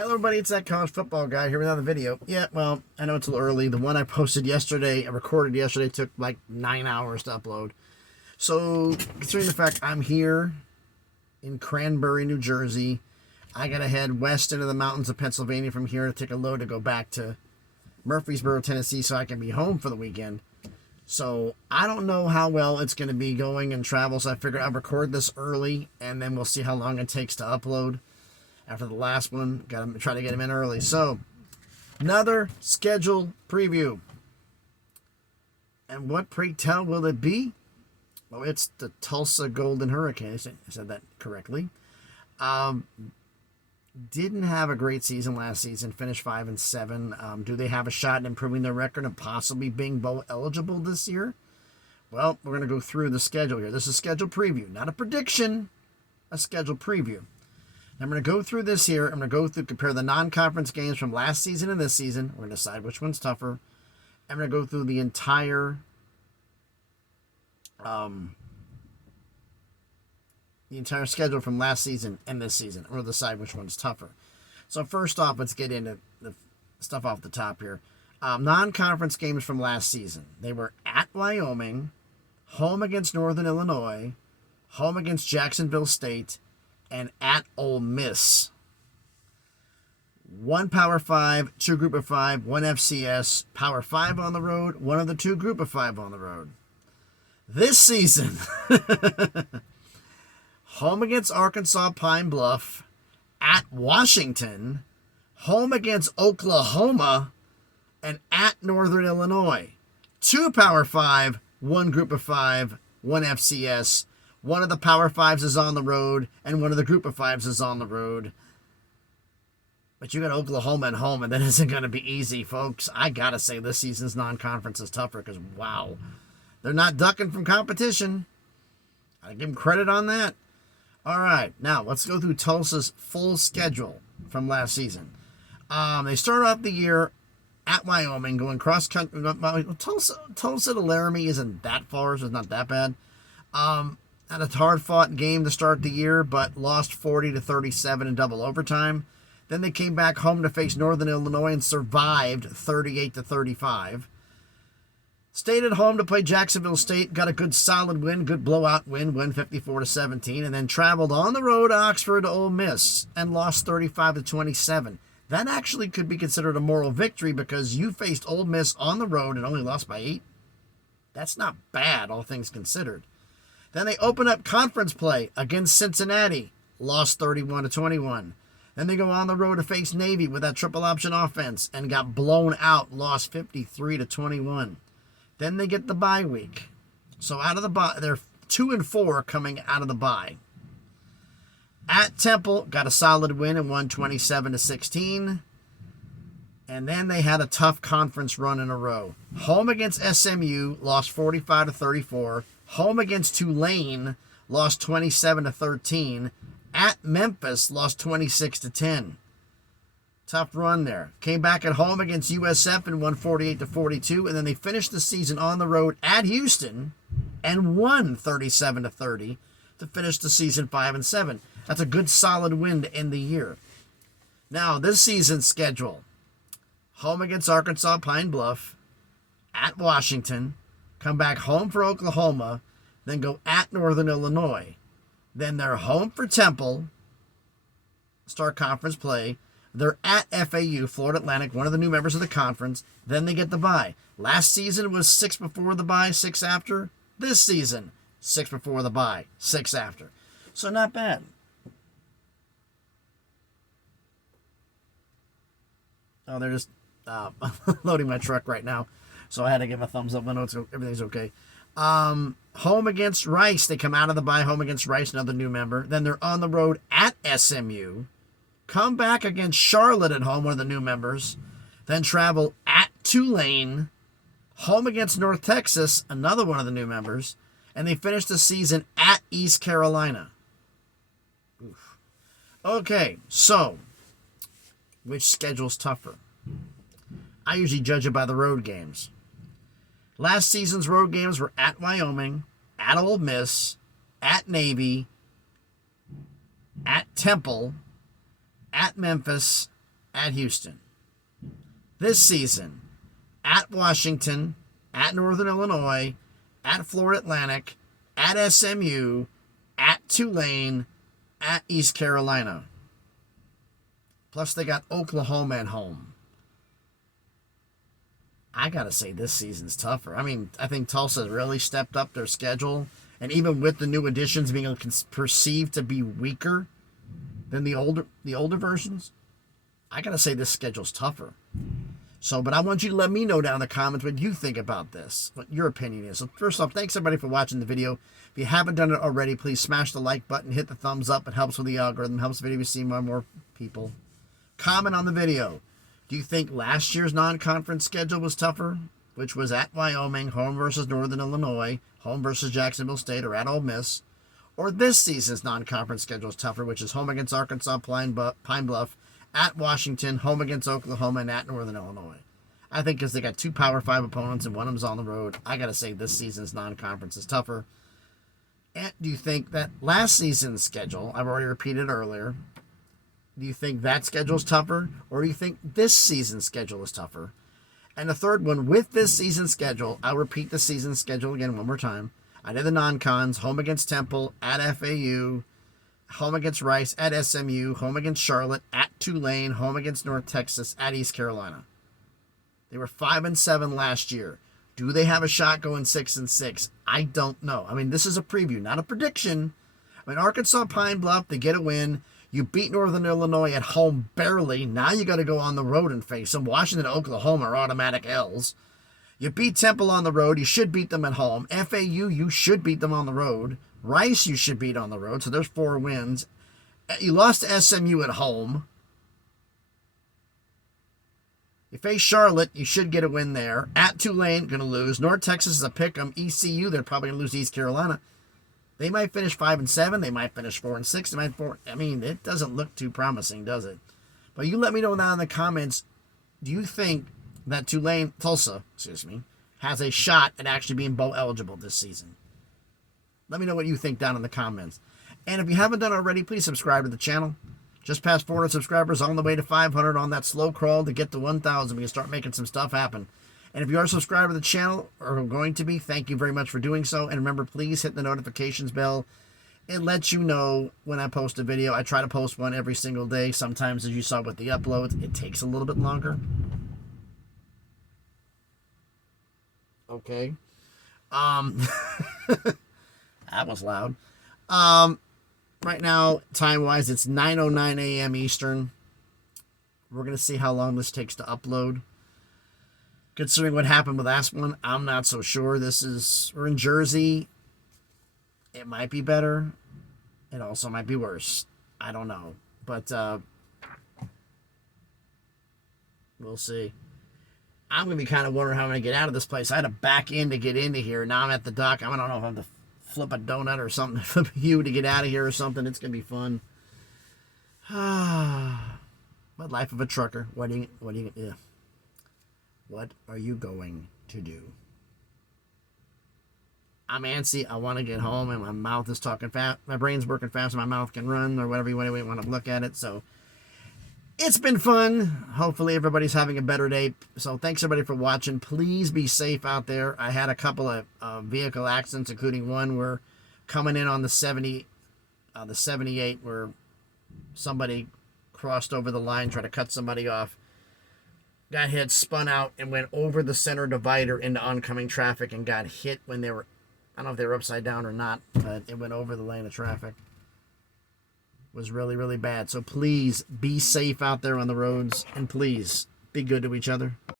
Hello everybody, it's that college football guy here with another video. Yeah, well, I know it's a little early. The one I posted yesterday, I recorded yesterday, took like 9 hours to upload. So, considering the fact I'm here in Cranberry, New Jersey, I gotta head west into the mountains of Pennsylvania from here to take a load to go back to Murfreesboro, Tennessee so I can be home for the weekend. So, I don't know how well it's going to be going and travel, so I figured I'd record this early and then we'll see how long it takes to upload. After the last one, got to try to get him in early. So, another schedule preview. And what, pray tell, will it be? Well, it's the Tulsa Golden Hurricanes. I said that correctly. Didn't have a great season last season. Finished 5-7. Do they have a shot in improving their record and possibly being bowl eligible this year? Well, we're going to go through the schedule here. This is a schedule preview, not a prediction. A schedule preview. I'm going to go through this here. I'm going to go through, compare the non-conference games from last season and this season. We're going to decide which one's tougher. I'm going to go through the entire schedule from last season and this season. We'll decide which one's tougher. So first off, let's get into the stuff off the top here. Non-conference games from last season. They were at Wyoming, home against Northern Illinois, home against Jacksonville State, and at Ole Miss. 1 Power 5, 2 Group of 5, 1 FCS, Power 5 on the road, 1 of the 2 Group of 5 on the road. This season, home against Arkansas Pine Bluff, at Washington, home against Oklahoma, and at Northern Illinois. 2 Power 5, 1 Group of 5, 1 FCS, 1 of the Power 5s is on the road, and 1 of the Group of 5s is on the road. But you got Oklahoma at home, and that isn't going to be easy, folks. I got to say, this season's non-conference is tougher because, wow, they're not ducking from competition. I give them credit on that. All right, now let's go through Tulsa's full schedule from last season. They started off the year at Wyoming, going cross-country. Tulsa to Laramie isn't that far, so it's not that bad. Had a hard-fought game to start the year, but lost 40-37 in double overtime. Then they came back home to face Northern Illinois and survived 38-35. Stayed at home to play Jacksonville State, got a good solid win, good blowout win 54-17, and then traveled on the road to Oxford to Ole Miss and lost 35-27. That actually could be considered a moral victory because you faced Ole Miss on the road and only lost by 8. That's not bad, all things considered. Then they open up conference play against Cincinnati, lost 31-21. Then they go on the road to face Navy with that triple option offense and got blown out, lost 53-21. Then they get the bye week. So out of the bye, they're 2-4 coming out of the bye. At Temple, got a solid win and won 27-16. And then they had a tough conference run in a row. Home against SMU, lost 45-34. Home against Tulane, lost 27-13. At Memphis, lost 26-10. Tough run there. Came back at home against USF and won 48-42. And then they finished the season on the road at Houston and won 37-30 to finish the season 5-7. That's a good solid win to end the year. Now, this season's schedule. Home against Arkansas Pine Bluff, at Washington, come back home for Oklahoma, then go at Northern Illinois. Then they're home for Temple, start conference play. They're at FAU, Florida Atlantic, one of the new members of the conference. Then they get the bye. Last season was 6 before the bye, 6 after. This season, 6 before the bye, 6 after. So not bad. Oh, they're just loading my truck right now. So I had to give a thumbs up. I know everything's okay. Home against Rice. They come out of the bye, home against Rice, another new member. Then they're on the road at SMU. Come back against Charlotte at home, one of the new members. Then travel at Tulane. Home against North Texas, another one of the new members. And they finish the season at East Carolina. Oof. Okay, so which schedule's tougher? I usually judge it by the road games. Last season's road games were at Wyoming, at Ole Miss, at Navy, at Temple, at Memphis, at Houston. This season, at Washington, at Northern Illinois, at Florida Atlantic, at SMU, at Tulane, at East Carolina. Plus, they got Oklahoma at home. I got to say, this season's tougher. I mean, I think Tulsa really stepped up their schedule. And even with the new additions being perceived to be weaker than the older versions, I got to say this schedule's tougher. So, but I want you to let me know down in the comments what you think about this, what your opinion is. So first off, thanks everybody for watching the video. If you haven't done it already, please smash the like button, hit the thumbs up. It helps with the algorithm, helps the video be seen by more people. Comment on the video. Do you think last year's non-conference schedule was tougher, which was at Wyoming, home versus Northern Illinois, home versus Jacksonville State, or at Ole Miss? Or this season's non-conference schedule is tougher, which is home against Arkansas, Pine Bluff, at Washington, home against Oklahoma, and at Northern Illinois. I think because they got 2 Power 5 opponents and one of them's on the road, I got to say this season's non-conference is tougher. And do you think that last season's schedule, I've already repeated earlier, do you think that schedule's tougher? Or do you think this season's schedule is tougher? And the third one, with this season's schedule, I'll repeat the season's schedule again one more time. I did the non-cons, home against Temple, at FAU, home against Rice, at SMU, home against Charlotte, at Tulane, home against North Texas, at East Carolina. They were 5-7 last year. Do they have a shot going 6-6? I don't know. I mean, this is a preview, not a prediction. I mean, Arkansas, Pine Bluff, they get a win. You beat Northern Illinois at home barely. Now you got to go on the road and face them. Washington and Oklahoma are automatic L's. You beat Temple on the road. You should beat them at home. FAU, you should beat them on the road. Rice, you should beat on the road. So there's 4 wins. You lost to SMU at home. You face Charlotte, you should get a win there. At Tulane, going to lose. North Texas is a pick-em. ECU, they're probably going to lose to East Carolina. They might finish 5-7. They might finish 4-6. They might 4. I mean, it doesn't look too promising, does it? But you let me know down in the comments. Do you think that Tulsa, has a shot at actually being bowl eligible this season? Let me know what you think down in the comments. And if you haven't done already, please subscribe to the channel. Just past 400 subscribers, on the way to 500 on that slow crawl to get to 1,000. We can start making some stuff happen. And if you are a subscriber to the channel, or going to be, thank you very much for doing so. And remember, please hit the notifications bell. It lets you know when I post a video. I try to post one every single day. Sometimes, as you saw with the uploads, it takes a little bit longer. Okay. That was loud. Right now, time-wise, it's 9:09 a.m. Eastern. We're going to see how long this takes to upload. Considering what happened with last one, I'm not so sure. We're in Jersey. It might be better. It also might be worse. I don't know. But we'll see. I'm going to be kind of wondering how I'm going to get out of this place. I had to back in to get into here. Now I'm at the dock. I don't know if I have to flip a donut or something, flip you to get out of here or something. It's going to be fun. But life of a trucker. What are you going to do? I'm antsy. I want to get home, and my mouth is talking fast. My brain's working fast, and my mouth can run, or whatever you want to look at it. So it's been fun. Hopefully everybody's having a better day. So thanks everybody for watching. Please be safe out there. I had a couple of vehicle accidents, including one where coming in on the 78 where somebody crossed over the line, tried to cut somebody off. Got hit, spun out, and went over the center divider into oncoming traffic and got hit when they were, I don't know if they were upside down or not, but it went over the lane of traffic. It was really, really bad. So please be safe out there on the roads, and please be good to each other.